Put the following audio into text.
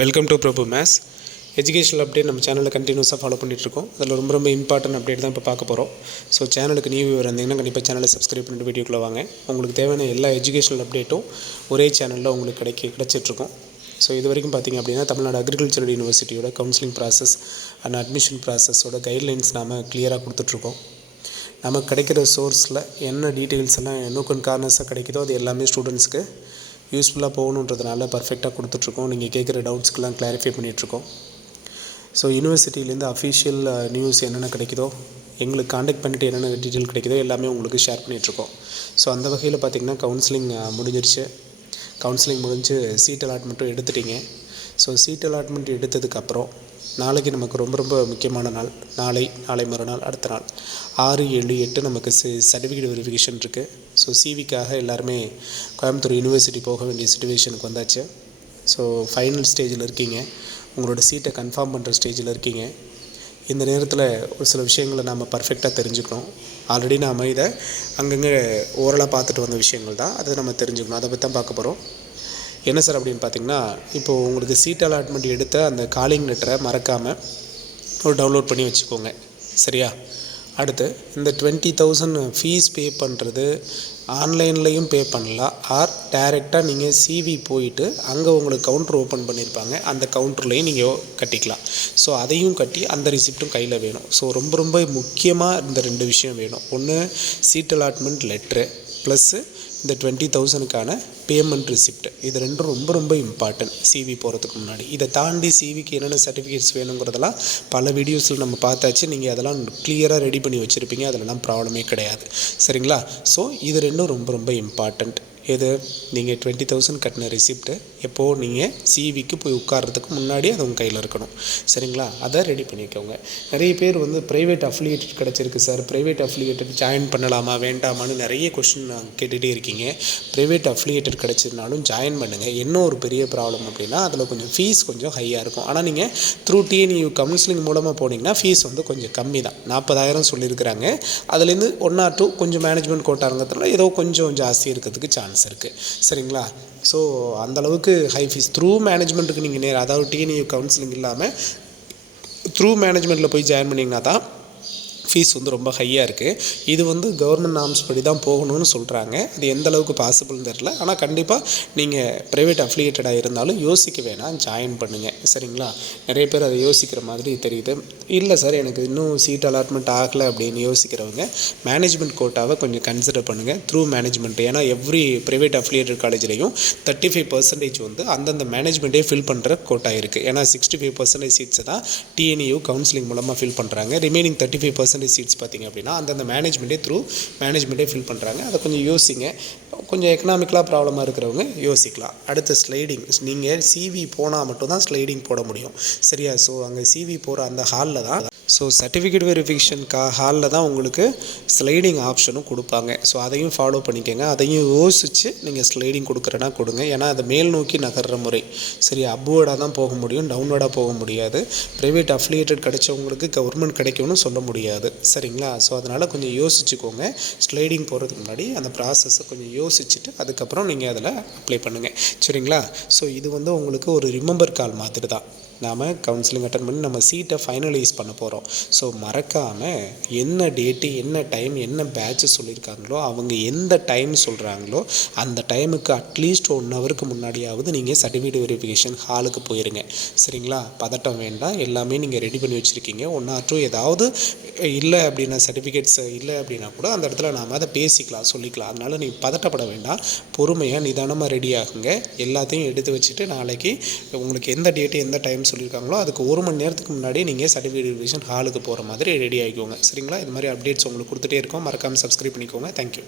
Welcome to Prabhu maths educational update நம்ம சேனலில் கண்டினியூஸாக ஃபாலோ பண்ணிகிட்ருக்கோம். அதில் ரொம்ப இம்பார்ட்டன்ட் அப்டேட் தான் இப்போ பார்க்க போகிறோம். ஸோ சேனலுக்கு நியூ வியூவர் இருந்தீங்கன்னா கண்டிப்பாக சேனலை சப்ஸ்கிரைப் பண்ணிட்டு வீடியோக்குள்ளே வாங்க. உங்களுக்கு தேவையான எல்லா எஜுகேஷனல் அப்டேட்டும் ஒரே சேனலில் உங்களுக்கு கிடைச்சிட்ருக்கோம். ஸோ இது வரைக்கும் பார்த்திங்க அப்படின்னா தமிழ்நாடு அக்ரிகல்ச்சரல் யூனிவர்சிட்டியோட கவுன்சிலிங் ப்ராசஸ் அண்ட் அட்மிஷன் ப்ராசஸோட கைட்லைன்ஸ் நாம் கிளியராக கொடுத்துட்ருக்கோம். நமக்கு கிடைக்கிற சோர்ஸில் என்ன டீட்டெயில்ஸ் எல்லாம் நோக்கன் கார்னர்ஸாக கிடைக்குதோ அது எல்லாமே ஸ்டூடெண்ட்ஸ்க்கு யூஸ்ஃபுல்லாக போகணுன்றதுனால பர்ஃபெக்டாக கொடுத்துட்ருக்கோம். நீங்கள் கேட்குற டவுட்ஸ்க்கெலாம் கிளாரிஃபை பண்ணிகிட்ருக்கோம். ஸோ யூனிவர்சிட்டியிலேருந்து அஃபிஷியல் நியூஸ் என்னென்ன கிடைக்குதோ, எங்களுக்கு காண்டாக்ட் பண்ணிவிட்டு என்னென்ன டீட்டெயில் கிடைக்குதோ எல்லாமே உங்களுக்கு ஷேர் பண்ணிகிட்ருக்கோம். ஸோ அந்த வகையில் பார்த்திங்கன்னா கவுன்சிலிங் முடிஞ்சிருச்சு. கவுன்சிலிங் முடிஞ்சு சீட் அலாட்மெண்ட்டும் எடுத்துட்டிங்க. ஸோ சீட் அலாட்மெண்ட் எடுத்ததுக்கப்புறம் நாளைக்கு நமக்கு ரொம்ப முக்கியமான நாள். நாளை மறுநாள் அடுத்த நாள் 6, 7, 8 நமக்கு சர்டிஃபிகேட் வெரிஃபிகேஷன் இருக்குது. ஸோ சிவிக்காக எல்லாருமே கோயம்புத்தூர் யூனிவர்சிட்டி போக வேண்டிய சிச்சுவேஷனுக்கு வந்தாச்சு. ஸோ ஃபைனல் ஸ்டேஜில் இருக்கீங்க. உங்களோட சீட்டை கன்ஃபார்ம் பண்ணுற ஸ்டேஜில் இருக்கீங்க. இந்த நேரத்தில் ஒரு சில விஷயங்களை நாம் பர்ஃபெக்டாக தெரிஞ்சுக்கணும். ஆல்ரெடி நாம் இதை அங்கங்கே ஓரலாக பார்த்துட்டு வந்த விஷயங்கள் தான், அதை நம்ம தெரிஞ்சுக்கணும். அதை பற்றி தான் பார்க்க போகிறோம். என்ன சார் அப்படின்னு பார்த்திங்கன்னா, இப்போது உங்களுக்கு சீட் அலாட்மெண்ட் எடுத்த அந்த காலிங் லெட்டரை மறக்காமல் ஒரு டவுன்லோட் பண்ணி வச்சுக்கோங்க. சரியா? அடுத்து இந்த 20,000 ஃபீஸ் பே பண்ணுறது ஆன்லைன்லேயும் பே பண்ணலாம். ஆர் டைரெக்டாக நீங்கள் சிவி போயிட்டு அங்கே உங்களுக்கு கவுண்டர் ஓப்பன் பண்ணியிருப்பாங்க, அந்த கவுண்டர்லேயும் நீங்கள் கட்டிக்கலாம். ஸோ அதையும் கட்டி அந்த ரிசிப்ட்டும் கையில் வேணும். ஸோ ரொம்ப முக்கியமாக இந்த 2 விஷயம் வேணும். ஒன்று சீட் அலாட்மெண்ட் லெட்ரு ப்ளஸ்ஸு இந்த 20,000க்கான பேமெண்ட் ரிசிப்ட். இது ரெண்டும் ரொம்ப இம்பார்ட்டன்ட் சிவி போகிறதுக்கு முன்னாடி. இதை தாண்டி சிவிக்கு என்னென்ன சர்டிஃபிகேட்ஸ் வேணுங்கிறதெல்லாம் பல வீடியோஸில் நம்ம பார்த்தாச்சு. நீங்கள் அதெல்லாம் கிளியராக ரெடி பண்ணி வச்சுருப்பீங்க. அதெல்லாம் ப்ராப்ளமே கிடையாது. சரிங்களா? ஸோ இது ரெண்டும் ரொம்ப இம்பார்ட்டண்ட். எது? நீங்கள் 20,000 கட்டின ரிசிப்ட்டு எப்போது நீங்கள் சிவிக்கு போய் உட்கார்றதுக்கு முன்னாடி அது உங்கள் கையில் இருக்கணும். சரிங்களா? அதை ரெடி பண்ணிக்கோங்க. நிறைய பேர் ப்ரைவேட் அஃபிலியேட்டட் கிடச்சிருக்கு சார், ப்ரைவேட் அஃபிலியேட்டட் ஜாயின் பண்ணலாமா வேண்டாமான்னு நிறைய கொஷின் கேட்டுகிட்டே இருக்கீங்க. ப்ரைவேட் அஃபிலியேட்டட் கிடச்சதுனாலும் ஜாயின் பண்ணுங்கள். என்ன ஒரு பெரிய ப்ராப்ளம் அப்படின்னா அதில் கொஞ்சம் ஃபீஸ் கொஞ்சம் ஹையாக இருக்கும். ஆனால் நீங்கள் த்ரூ TNAU கவுன்சிலிங் மூலமாக போனீங்கன்னா ஃபீஸ் கொஞ்சம் கம்மி தான். 40,000 சொல்லியிருக்கிறாங்க. அதுலேருந்து 1 or 2 கொஞ்சம் மேனேஜ்மெண்ட் கோட்டாங்கிறதுனால ஏதோ கொஞ்சம் ஜாஸ்தி இருக்கிறதுக்கு சான்ஸ் இருக்குது. சரிங்களா? ஸோ அந்தளவுக்கு ஹை ஃபீஸ். த்ரூ மேனேஜ்மெண்ட்டுக்கு நீங்கள் அதாவது TNAU கவுன்சிலிங் இல்லாமல் த்ரூ மேனேஜ்மெண்ட்டில் போய் ஜாயின் பண்ணிங்கன்னா தான் ஃபீஸ் ரொம்ப ஹையாக இருக்குது. இது கவர்மெண்ட் நார்ம்ஸ் படி தான் போகணும்னு சொல்கிறாங்க. அது எந்த அளவுக்கு பாசிபிள்னு தெரில. ஆனால் கண்டிப்பாக நீங்கள் ப்ரைவேட் அஃபிலியேட்டடாக இருந்தாலும் யோசிக்க வேணாம், ஜாயின் பண்ணுங்கள். சரிங்களா? நிறைய பேர் அதை யோசிக்கிற மாதிரி தெரியுது. இல்லை சார் எனக்கு இன்னும் சீட் அலாட்மெண்ட் ஆகலை அப்படின்னு யோசிக்கிறவங்க மேனேஜ்மெண்ட் கோட்டாவை கொஞ்சம் கன்சிடர் பண்ணுங்கள். Through management. ஏன்னா எவ்ரி ப்ரைவேட் அஃபிலியேட்டட் காலேஜ்லேயும் 35% அந்தந்த மேனேஜ்மெண்ட்டே ஃபில் பண்ணுற கோட்டா இருக்குது. ஏன்னா 65% சீட்ஸை தான் TNAU கவுன்சிலிங் மூலமாக ஃபில் பண்ணுறாங்க. ரிமைனிங் 35% சீட்ஸ் பார்த்திங்க அப்படின்னா அந்தந்த மேனேஜ்மெண்ட்டே ஃபில் பண்ணுறாங்க. அதை கொஞ்சம் யோசிங்க. கொஞ்சம் எக்கனாமிக்கலாக ப்ராப்ளமாக இருக்கிறவங்க யோசிக்கலாம். அடுத்த ஸ்லைடிங். நீங்கள் சிவி போனால் மட்டும்தான் ஸ்லைடிங் போட முடியும். சரியா? ஸோ அங்கே சிவி போகிற அந்த ஹாலில் தான், ஸோ சர்டிஃபிகேட் வெரிஃபிகேஷன் ஹாலில் தான் உங்களுக்கு ஸ்லைடிங் ஆப்ஷனும் கொடுப்பாங்க. ஸோ அதையும் ஃபாலோ பண்ணிக்கோங்க. அதையும் யோசித்து நீங்கள் ஸ்லைடிங் கொடுக்குறேன்னா கொடுங்க. ஏன்னா அதை மேல் நோக்கி நகர்ற முறை. சரி, அப்வேர்டாக தான் போக முடியும், டவுன்வேர்டாக போக முடியாது. ப்ரைவேட் அஃபிலியேட்டட் கிடைச்சவங்களுக்கு கவர்மெண்ட் கிடைக்கும்னு சொல்ல முடியாது. சரிங்களா? ஸோ அதனால் கொஞ்சம் யோசிச்சுக்கோங்க. ஸ்லைடிங் போகிறதுக்கு முன்னாடி அந்த ப்ராசஸை கொஞ்சம் யோசிச்சுட்டு அதுக்கப்புறம் நீங்கள் அதில் அப்ளை பண்ணுங்கள். சரிங்களா? ஸோ இது உங்களுக்கு ஒரு ரிமெம்பர் கால் மாதிரி தான். நாம் கவுன்சிலிங் அட்டன் பண்ணி நம்ம சீட்டை ஃபைனலைஸ் பண்ண போகிறோம். ஸோ மறக்காமல் என்ன டேட்டு, என்ன டைம், என்ன பேட்ச் சொல்லியிருக்காங்களோ அவங்க எந்த டைம் சொல்கிறாங்களோ அந்த டைமுக்கு அட்லீஸ்ட் 1 ஹவருக்கு முன்னாடியாவது நீங்கள் சர்டிஃபிகேட் வெரிஃபிகேஷன் ஹாலுக்கு போயிருங்க. சரிங்களா? பதட்டம் வேண்டாம். எல்லாமே நீங்கள் ரெடி பண்ணி வச்சுருக்கீங்க. 1 or 2 ஏதாவது இல்லை அப்படின்னா, சர்டிஃபிகேட்ஸ் இல்லை அப்படின்னா கூட அந்த இடத்துல நாம் அதை பேசிக்கலாம், சொல்லிக்கலாம். அதனால் நீங்கள் பதட்டப்பட வேண்டாம். பொறுமையாக நிதானமாக ரெடி ஆகுங்க. எல்லாத்தையும் எடுத்து வச்சுட்டு நாளைக்கு உங்களுக்கு எந்த டேட்டு எந்த டைம் சொல்லியிருக்காங்களோ அதுக்கு 1 மணி நேரத்துக்கு முன்னாடி நீங்கள் சர்டிஃபிகேட் வெரிஃபிகேஷன் ஹாலுக்கு போகிற மாதிரி ரெடி ஆகிக்கோங்க. சரிங்களா? இது மாதிரி அப்டேட்ஸ் உங்களுக்கு கொடுத்துட்டே இருக்கோம். மறக்காமல் சப்ஸ்கிரைப் பண்ணிக்கோங்க. தேங்க்யூ.